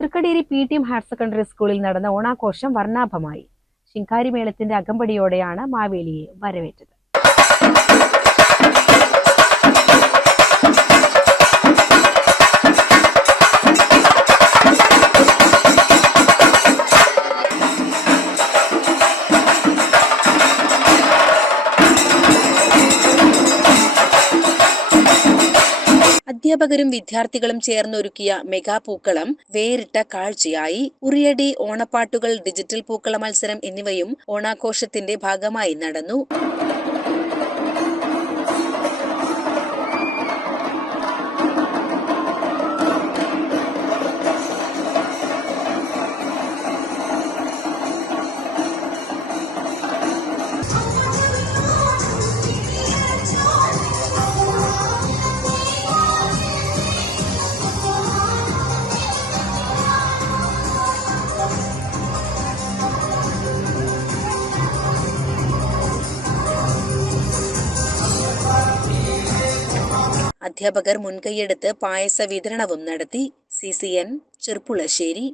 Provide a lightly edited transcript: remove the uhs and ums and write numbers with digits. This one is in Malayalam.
തൃക്കടീരി PTM ഹയർ സെക്കൻഡറി സ്കൂളിൽ നടന്ന ഓണാഘോഷം വർണ്ണാഭമായി. ശിങ്കാരിമേളത്തിന്റെ അകമ്പടിയോടെയാണ് മാവേലിയെ വരവേറ്റത്. അധ്യാപകരും വിദ്യാർത്ഥികളും ചേർന്നൊരുക്കിയ മെഗാ പൂക്കളം വേറിട്ട കാഴ്ചയായി. ഉറിയടി, ഓണപ്പാട്ടുകൾ, ഡിജിറ്റൽ പൂക്കള മത്സരം എന്നിവയും ഓണാഘോഷത്തിന്റെ ഭാഗമായി നടന്നു. അധ്യാപകർ മുൻകൈയെടുത്ത് പായസ വിതരണവും നടത്തി. CCN ചെർപ്പുളശ്ശേരി.